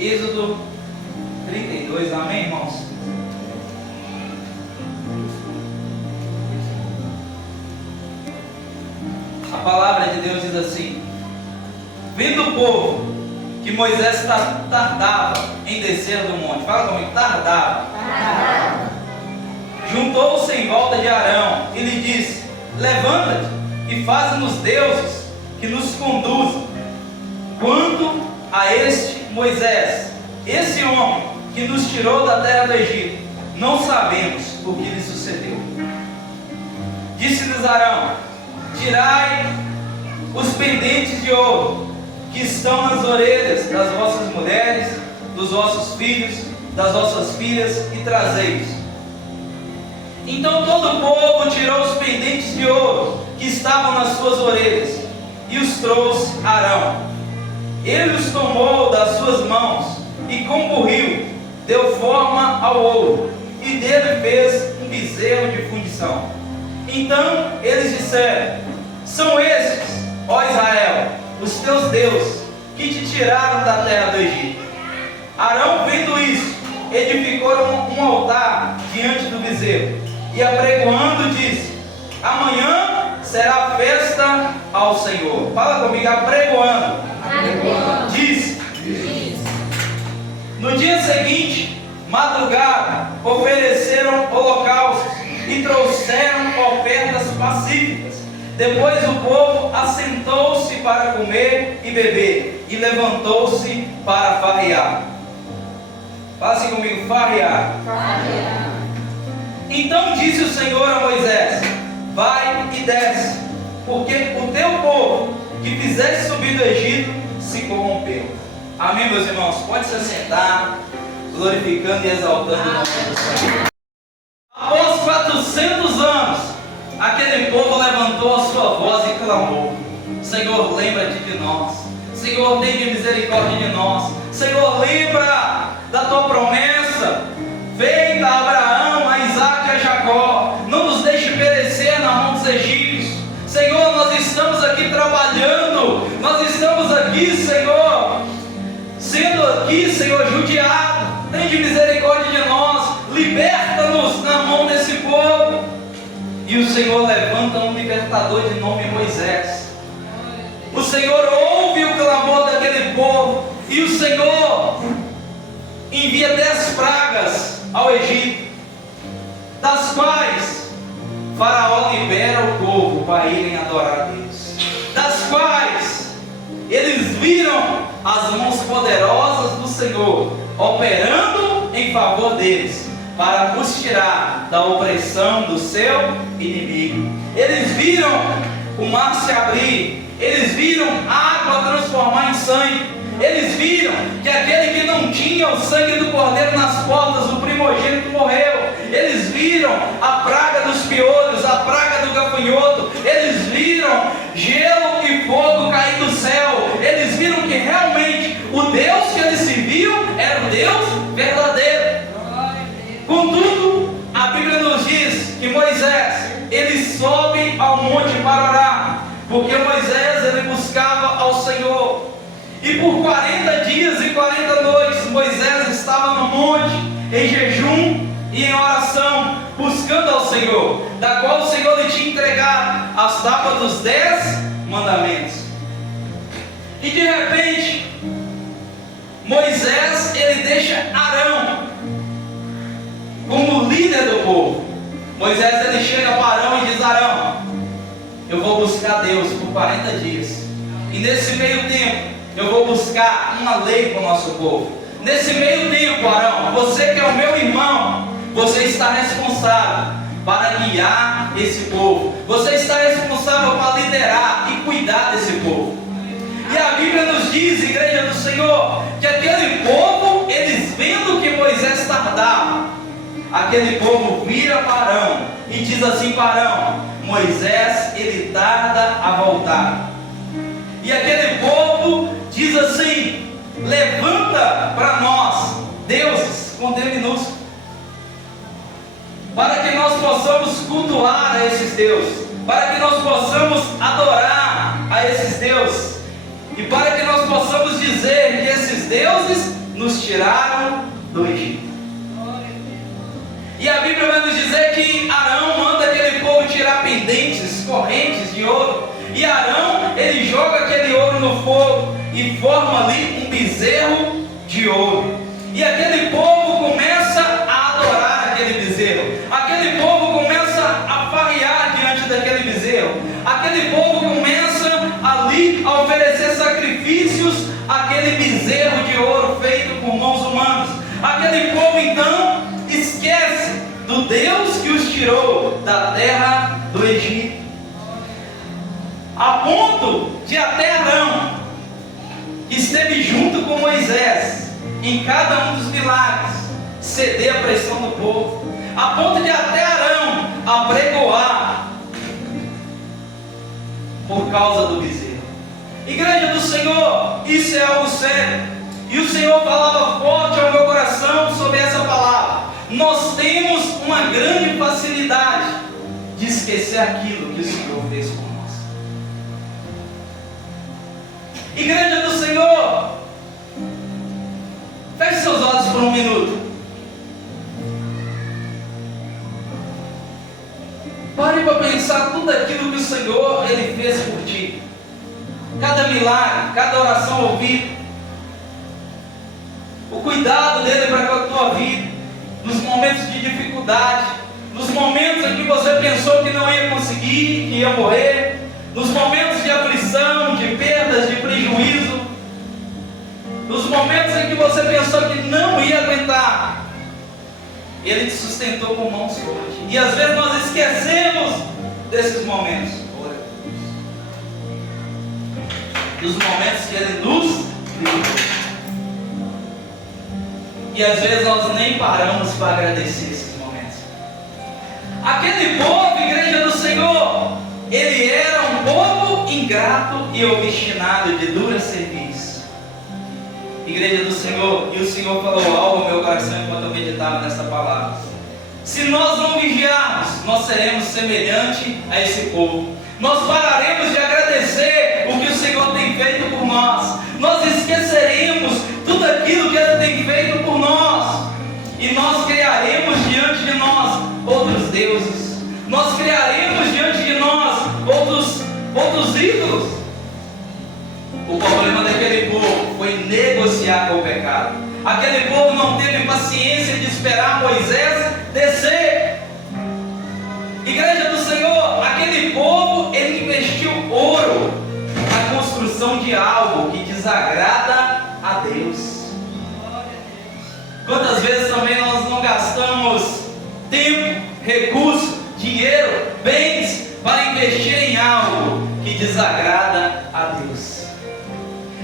Êxodo 32, amém, irmãos? A palavra de Deus diz assim: vendo o povo que Moisés tardava em descer do monte, fala comigo, tardava. Juntou-se em volta de Arão e lhe disse: levanta-te e faze-nos deuses que nos conduzam. Quanto a este Moisés, esse homem que nos tirou da terra do Egito, não sabemos o que lhe sucedeu. Disse-lhes Arão: tirai os pendentes de ouro que estão nas orelhas das vossas mulheres, dos vossos filhos, das vossas filhas, e trazei-os. Então todo o povo tirou os pendentes de ouro que estavam nas suas orelhas e os trouxe a Arão. Ele os tomou das suas mãos e com burril deu forma ao ouro e dele fez um bezerro de fundição. Então eles disseram: são estes, ó Israel, os teus deuses que te tiraram da terra do Egito. Arão, vendo isso, edificou um altar diante do bezerro e apregoando disse: amanhã será festa ao Senhor. Fala comigo, apregoando. Disse. No dia seguinte, madrugaram, ofereceram holocaustos e trouxeram ofertas pacíficas. Depois o povo assentou-se para comer e beber e levantou-se para farrear. Fala assim comigo, farrear. Então disse o Senhor a Moisés: vai e desce, porque o teu povo que fizeste subir do Egito se corrompeu. Amém, meus irmãos? Pode se sentar, glorificando e exaltando o nome do Senhor. Após 400 anos, aquele povo levantou a sua voz e clamou: Senhor, lembra-te de nós. Senhor, tenha misericórdia de nós. Senhor, lembra da tua promessa feita a Abraão, a Isaac e a Jacó. Não nos deixe perecer na mão dos egípcios. Senhor, nós estamos aqui trabalhando, nós estamos aqui, Senhor, sendo aqui, Senhor, judiado. Tem de misericórdia de nós, liberta-nos na mão desse povo. E o Senhor levanta um libertador de nome Moisés. O Senhor ouve o clamor daquele povo, e o Senhor envia 10 pragas ao Egito, das quais Faraó libera o povo para irem adorar a Deus, das quais eles viram as mãos poderosas do Senhor operando em favor deles, para os tirar da opressão do seu inimigo. Eles viram o mar se abrir, eles viram a água transformar em sangue. Eles viram que aquele que não tinha o sangue do cordeiro nas portas, o primogênito, morreu. Eles viram a praga dos piolhos, a praga do gafanhoto. Eles viram gelo e fogo cair do céu. Eles viram que realmente o Deus que eles serviam era o Deus verdadeiro. Contudo, a Bíblia nos diz que Moisés, ele sobe ao monte para orar, porque Moisés, ele buscava ao Senhor. E por 40 dias e 40 noites, Moisés estava no monte, em jejum e em oração, buscando ao Senhor, da qual o Senhor lhe tinha entregado as tábuas dos 10 mandamentos. E de repente, Moisés, ele deixa Arão como líder do povo. Moisés, ele chega para Arão e diz: Arão, eu vou buscar Deus por 40 dias, e nesse meio tempo eu vou buscar uma lei para o nosso povo. Nesse meio tempo, Arão, você que é o meu irmão, você está responsável para guiar esse povo. Você está responsável para liderar e cuidar desse povo. E a Bíblia nos diz, igreja do Senhor, que aquele povo, eles vendo que Moisés tardava, aquele povo vira para Arão e diz assim para Arão: Moisés, ele tarda a voltar. E aquele povo diz assim: levanta para nós deuses, com D minúsculo, para que nós possamos cultuar a esses deuses, para que nós possamos adorar a esses deuses, e para que nós possamos dizer que esses deuses nos tiraram do Egito. E a Bíblia vai nos dizer que Arão manda aquele povo tirar pendentes, correntes de ouro. E Arão, ele joga aquele ouro no fogo e forma ali um bezerro de ouro. E aquele povo começa a adorar aquele bezerro. Aquele povo começa a farrear diante daquele bezerro. Aquele povo começa ali a oferecer sacrifícios àquele bezerro de ouro feito por mãos humanas. Aquele povo então esquece do Deus que os tirou da terra do Egito, a ponto de até Arão, que esteve junto com Moisés em cada um dos milagres, ceder à pressão do povo, a ponto de até Arão apregoar por causa do bezerro. Igreja do Senhor, isso é algo sério. E o Senhor falava forte ao meu coração sobre essa palavra. Nós temos uma grande facilidade de esquecer aquilo que o Senhor fez por nós. Igreja do Senhor, feche seus olhos por um minuto. Pare para pensar tudo aquilo que o Senhor Ele fez por ti. Cada milagre, cada oração ouvida, o cuidado dele para com a tua vida, nos momentos de dificuldade, nos momentos em que você pensou que não ia conseguir, que ia morrer, nos momentos de aflição, de perdas, de prejuízo, nos momentos em que você pensou que não ia aguentar, Ele te sustentou com mãos fortes. E às vezes nós esquecemos desses momentos, dos momentos que Ele nos livrou. E às vezes nós nem paramos para agradecer esses momentos. Aquele povo, igreja do Senhor, ele era um povo ingrato e obstinado, de dura serviço. Igreja do Senhor, e o Senhor falou algo ao meu coração enquanto eu meditava nessa palavra. Se nós não vigiarmos, nós seremos semelhantes a esse povo. Nós pararemos de agradecer o que o Senhor tem feito por nós. Nós esqueceremos tudo aquilo que Ele tem feito por nós. E nós criaremos diante de nós outros deuses. Nós criaremos diante de nós outros ídolos. O problema daquele povo foi negociar com o pecado. Aquele povo não teve paciência de esperar Moisés descer. Igreja do Senhor, aquele povo, ele investiu ouro na construção de algo que desagrada a Deus. Quantas vezes também nós não gastamos tempo, recurso, dinheiro, bens para investir em algo que desagrada a Deus?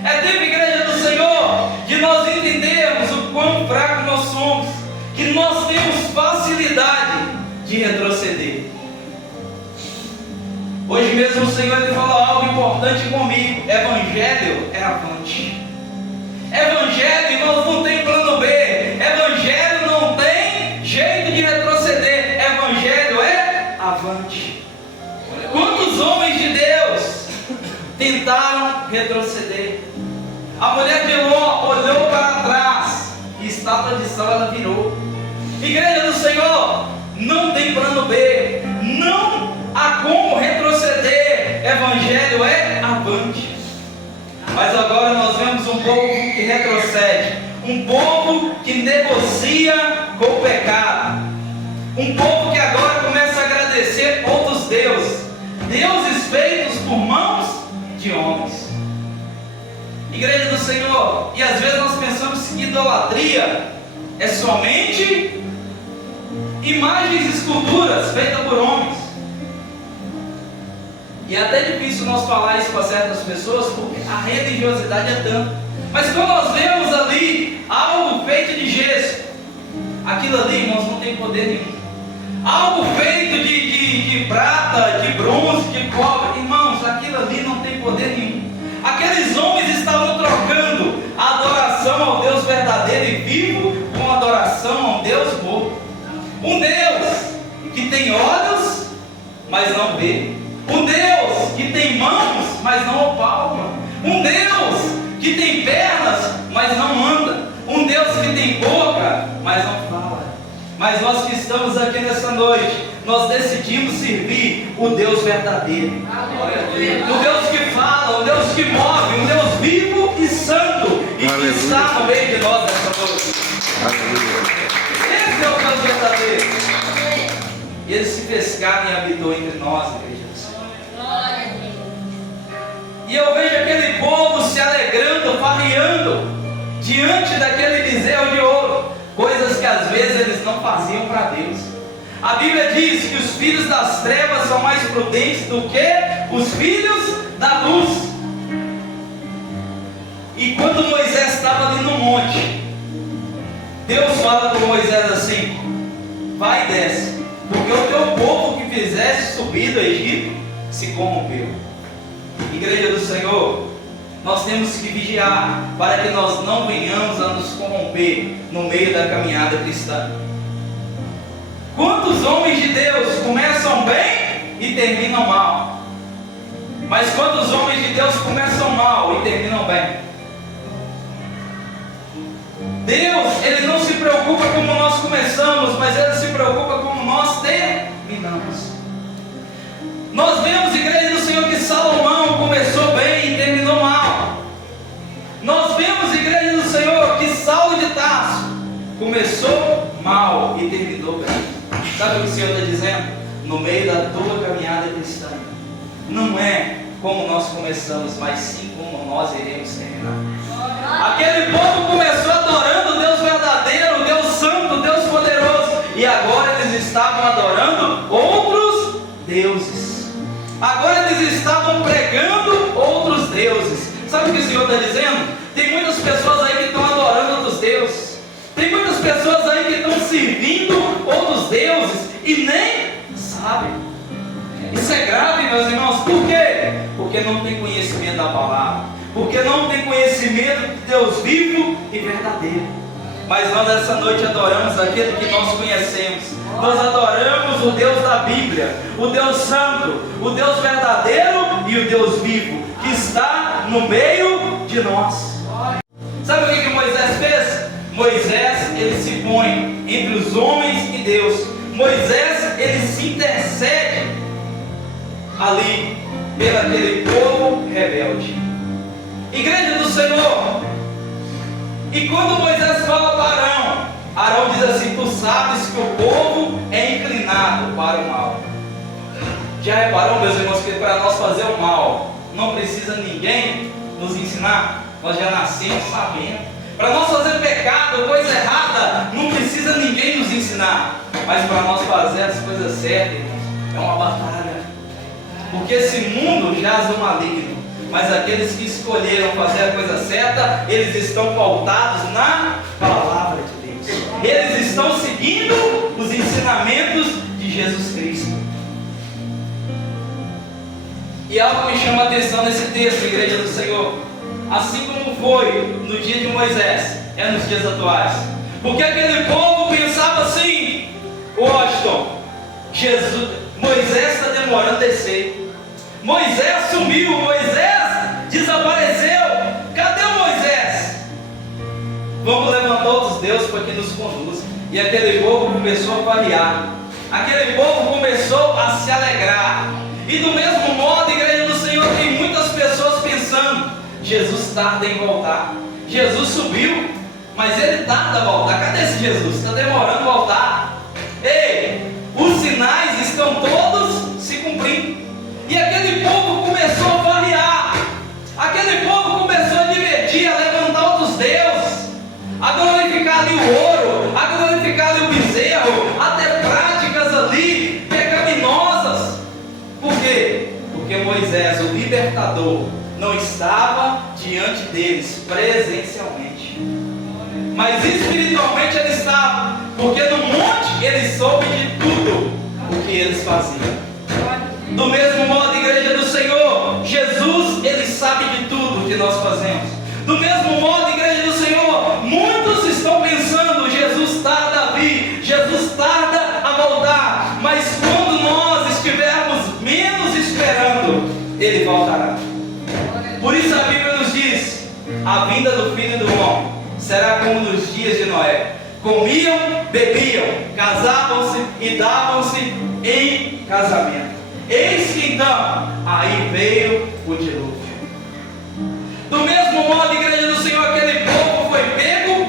É tempo, igreja do Senhor, de nós entendermos o quão fraco nós somos, que nós temos facilidade de retroceder. Hoje mesmo o Senhor ele falou algo importante comigo. Evangelho é avante. Evangelho nós não tem plano B. Evangelho não tem jeito de retroceder. Evangelho é avante. Quantos homens de Deus tentaram retroceder? A mulher de Ló olhou para trás e estátua de sal ela virou. Igreja do Senhor, não tem plano B. Não há como retroceder. Evangelho é avante. Mas agora nós vemos um povo que retrocede, um povo que negocia com o pecado, um povo que agora começa a agradecer outros deuses, deuses feitos por mãos de homens. Igreja do Senhor, e às vezes nós pensamos que idolatria é somente imagens e esculturas feitas por homens. E é até difícil nós falar isso para certas pessoas, porque a religiosidade é tanto. Mas quando nós vemos ali algo feito de gesso, aquilo ali, irmãos, não tem poder nenhum. Algo feito de prata, de bronze, de cobre, irmãos, aquilo ali não tem poder nenhum. Aqueles homens estavam trocando a adoração ao Deus verdadeiro e vivo com a adoração a um Deus morto. Um Deus que tem olhos, mas não vê. Um Deus que tem mãos, mas não o palma. Um Deus que tem pernas, mas não anda. Um Deus Deus que tem boca, mas não fala. Mas nós que estamos aqui nessa noite, nós decidimos servir o Deus verdadeiro, o Deus que fala, o Deus que move, um Deus vivo e santo, e que está no meio de nós nessa noite. Esse é o Deus verdadeiro. E Ele se fez carne e habitou entre nós, igreja do Senhor. E eu vejo aquele povo se alegrando, farreando diante daquele bezerro de ouro, coisas que às vezes eles não faziam para Deus. A Bíblia diz que os filhos das trevas são mais prudentes do que os filhos da luz. E quando Moisés estava ali no monte, Deus fala com Moisés assim: vai e desce, porque o teu povo que fizeste subir do Egito se corrompeu. Igreja do Senhor, nós temos que vigiar para que nós não venhamos a nos corromper no meio da caminhada cristã. Quantos homens de Deus começam bem e terminam mal? Mas quantos homens de Deus começam mal e terminam bem? Deus, Ele não se preocupa como nós começamos, mas Ele se preocupa como nós terminamos. Nós vemos, igreja do Senhor, que Salomão começou bem e terminou mal. Nós vemos, igreja do Senhor, que Saulo de Tarso começou mal e terminou bem. Sabe o que o Senhor está dizendo? No meio da tua caminhada cristã, não é como nós começamos, mas sim como nós iremos terminar. Aquele povo começou adorando o Deus verdadeiro, o Deus santo, o Deus poderoso, e agora eles estavam adorando outros deuses. Agora eles estavam pregando outros deuses. Sabe o que o Senhor está dizendo? Tem muitas pessoas aí que estão adorando outros deuses. Tem muitas pessoas aí que estão servindo outros deuses e nem sabem. Isso é grave, meus irmãos. Por quê? Porque não tem conhecimento da palavra. Porque não tem conhecimento de Deus vivo e verdadeiro. Mas nós essa noite adoramos aquele que nós conhecemos. Nós adoramos o Deus da Bíblia, o Deus santo, o Deus verdadeiro e o Deus vivo, que está no meio de nós. Sabe o que Moisés fez? Moisés, ele se põe entre os homens e Deus. Moisés, ele se intercede ali pelo aquele povo rebelde. Igreja do Senhor. E quando Moisés fala para Arão, Arão diz assim: tu sabes que o povo é inclinado para o mal. Já reparou, meus irmãos, que para nós fazer o mal não precisa ninguém nos ensinar? Nós já nascemos sabendo. Para nós fazer pecado, coisa errada, não precisa ninguém nos ensinar. Mas para nós fazer as coisas certas, irmãos, é uma batalha. Porque esse mundo jaz no maligno. Mas aqueles que escolheram fazer a coisa certa, eles estão pautados na palavra de Deus. Eles estão seguindo os ensinamentos de Jesus Cristo. E algo me chama a atenção nesse texto, igreja do Senhor. Assim como foi no dia de Moisés, é nos dias atuais. Porque aquele povo pensava assim: Washington, Moisés está demorando a descer. Moisés sumiu, Moisés desapareceu. Cadê o Moisés? Vamos levantar outros deuses para que nos conduzam. E aquele povo começou a variar. Aquele povo começou a se alegrar. E do mesmo modo, igreja do Senhor, tem muitas pessoas pensando: Jesus tarda em voltar. Jesus subiu, mas ele tarda a voltar. Cadê esse Jesus? Está demorando a voltar. Ei, os sinais estão todos se cumprindo. E aquele povo começou a variar. Aquele povo começou a divertir, a levantar outros deuses, a glorificar ali o ouro, a glorificar ali o bezerro, até práticas ali pecaminosas. Por quê? Porque Moisés, o libertador, não estava diante deles presencialmente, mas espiritualmente ele estava, porque no monte ele soube de tudo o que eles faziam. Do mesmo modo, igreja do Senhor, Jesus, ele sabe de tudo que nós fazemos. Do mesmo modo, igreja do Senhor, muitos estão pensando: Jesus tarda a vir, Jesus tarda a voltar. Mas quando nós estivermos menos esperando, ele voltará. Por isso a Bíblia nos diz: a vinda do Filho do Homem será como nos dias de Noé. Comiam, bebiam, casavam-se e davam-se em casamento. Eis que então, aí veio o dilúvio. Do mesmo modo, igreja do Senhor, aquele povo foi pego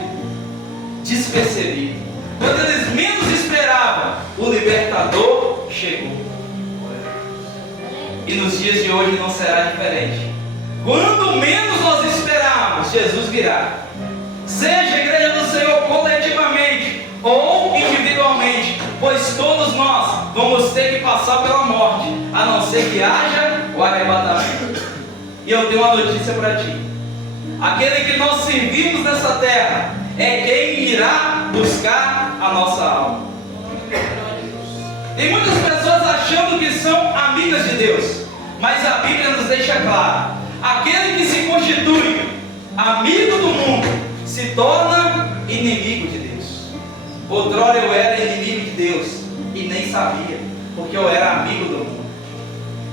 despercebido. Quando eles menos esperavam, o libertador chegou. E nos dias de hoje não será diferente. Quando menos nós esperarmos, Jesus virá. Seja, igreja do Senhor, coletivamente ou individualmente, pois todos nós vamos ter que passar pela morte, a não ser que haja o arrebatamento. E eu tenho uma notícia para ti: aquele que nós servimos nessa terra é quem irá buscar a nossa alma. Tem muitas pessoas achando que são amigas de Deus, mas a Bíblia nos deixa claro: aquele que se constitui amigo do mundo se torna inimigo de Deus. Outrora eu era inimigo de Deus e nem sabia, porque eu era amigo do mundo.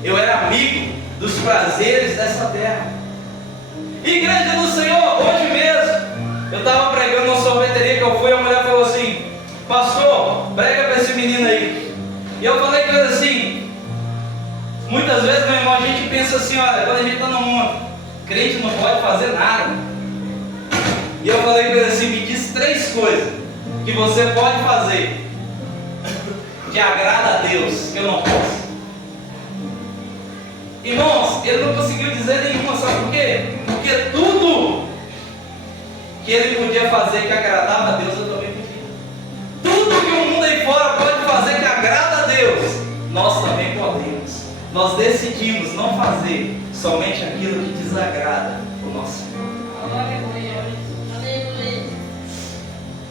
Eu era amigo dos prazeres dessa terra. Igreja do Senhor, hoje mesmo eu estava pregando numa sorveteria que eu fui, a mulher falou assim: pastor, prega para esse menino aí. E eu falei com ele assim: muitas vezes, meu irmão, a gente pensa assim, olha, quando a gente está no mundo, crente não pode fazer nada. E eu falei com ele assim: me diz 3 coisas que você pode fazer que agrada a Deus, que eu não posso. Irmãos, ele não conseguiu dizer nenhuma, sabe por quê? Porque tudo que ele podia fazer que agradava a Deus, eu também podia. Tudo que o mundo aí fora pode fazer que agrada a Deus, nós também podemos. Nós decidimos não fazer somente aquilo que desagrada o nosso Senhor.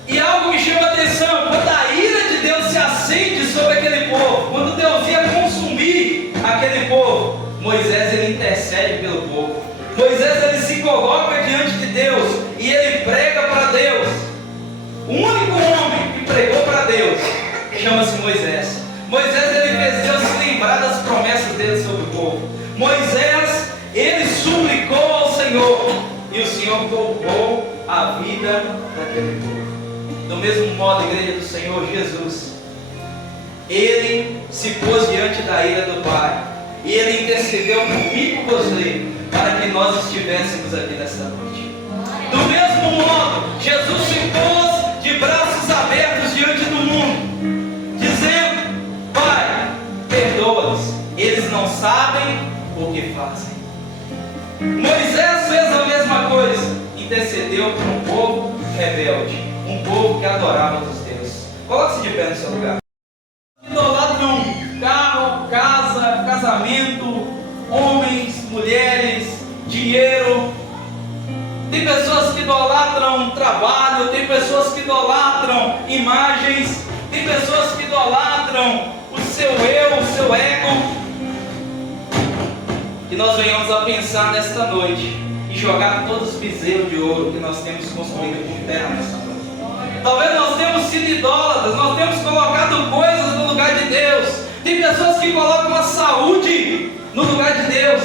E algo me chama a atenção: quando a ira de Deus se acende sobre aquele povo, quando Deus ia consumir aquele povo, Moisés ele intercede pelo povo. Moisés ele se coloca diante de Deus e ele prega para Deus. O único homem que pregou para Deus chama-se Moisés. Moisés ele fez Deus se lembrar das promessas dele sobre o povo. Moisés ele suplicou ao Senhor e o Senhor poupou a vida daquele povo. Do mesmo modo, igreja do Senhor, Jesus, ele se pôs diante da ira do Pai e ele intercedeu por mim e por você, para que nós estivéssemos aqui nesta noite. Do mesmo modo, Jesus se pôs de braços abertos diante do mundo, dizendo: Pai, perdoa-os, eles não sabem o que fazem. Moisés fez a mesma coisa, intercedeu por um povo rebelde, um povo que adorava os deuses. Coloque-se de pé no seu lugar. Idolatram carro, casa, casamento, homens, mulheres, dinheiro. Tem pessoas que idolatram trabalho, tem pessoas que idolatram imagens, tem pessoas que idolatram o seu eu, o seu ego. Que nós venhamos a pensar nesta noite e jogar todos os bezerros de ouro que nós temos construído por terra nesta noite. Talvez nós temos sido idólatras, nós temos colocado coisas no lugar de Deus. Tem pessoas que colocam a saúde no lugar de Deus.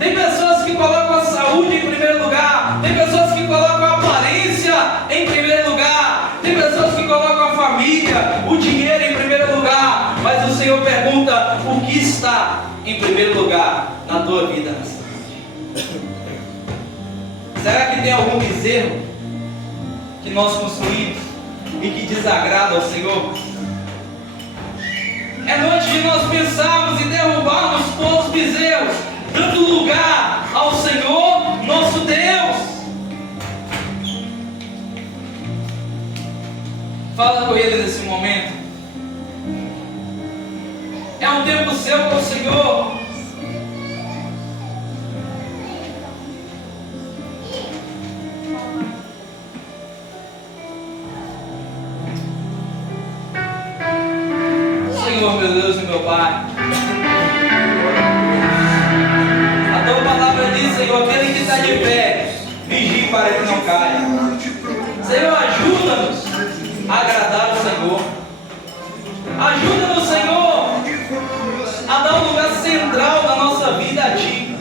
Tem pessoas que colocam a saúde em primeiro lugar. Tem pessoas que colocam a aparência em primeiro lugar. Tem pessoas que colocam a família, o dinheiro em primeiro lugar. Mas o Senhor pergunta: o que está em primeiro lugar na tua vida nessa noite? Será que tem algum bezerro que nós construímos e que desagrada ao Senhor? É noite de nós pensarmos e derrubarmos todos os bezerros, dando lugar ao Senhor, nosso Deus. Fala com Ele nesse momento. É um tempo seu com o Senhor. Senhor, meu Deus e meu Pai, a tua palavra diz, Senhor, aquele que está de pé, vigie para que não caia. Senhor, ajuda-nos a agradar o Senhor. Ajuda-nos, Senhor, a dar um lugar central da nossa vida a Ti.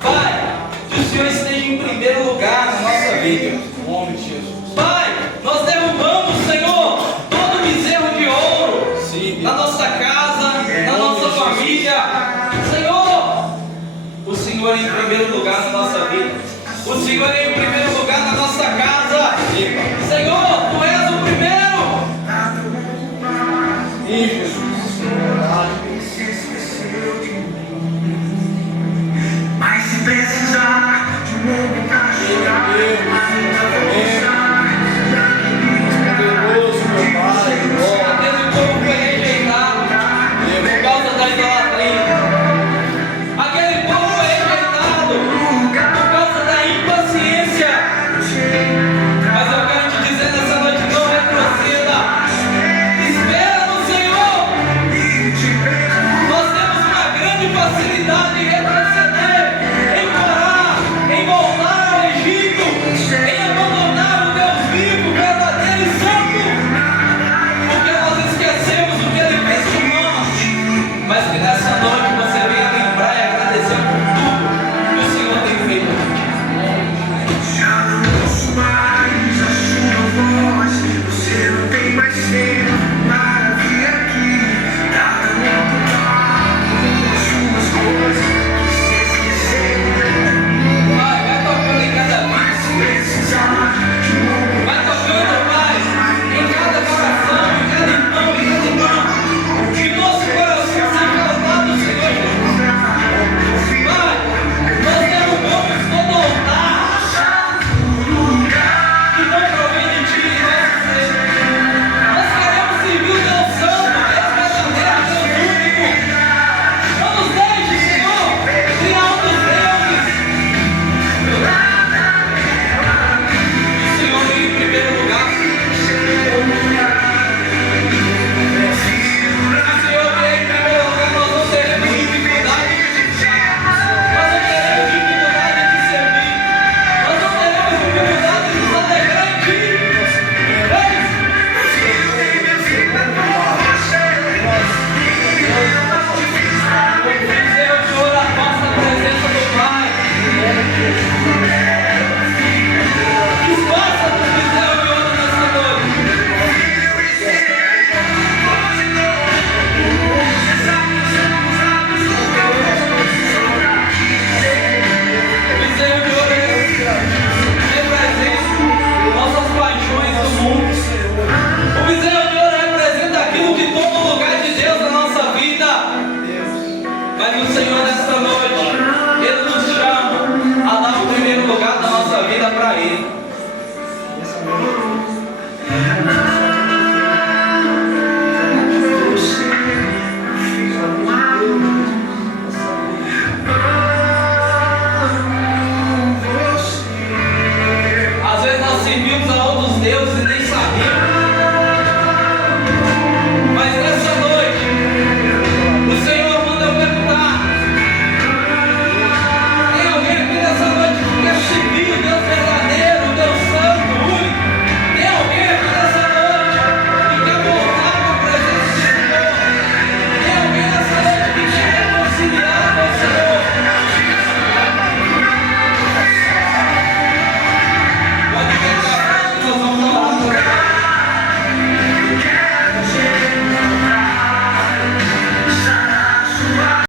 Pai, que o Senhor esteja em primeiro lugar na nossa vida. Em nome de Jesus. Pai, nós derrubamos, Senhor, todo bezerro de ouro Sim, na nossa casa, na nossa família. Senhor, o Senhor é em primeiro lugar na nossa vida. O Senhor é em primeiro lugar na nossa casa. Senhor, Tu és o primeiro. Sim, Jesus. Mas se precisar de um homem pra chorar, ainda vou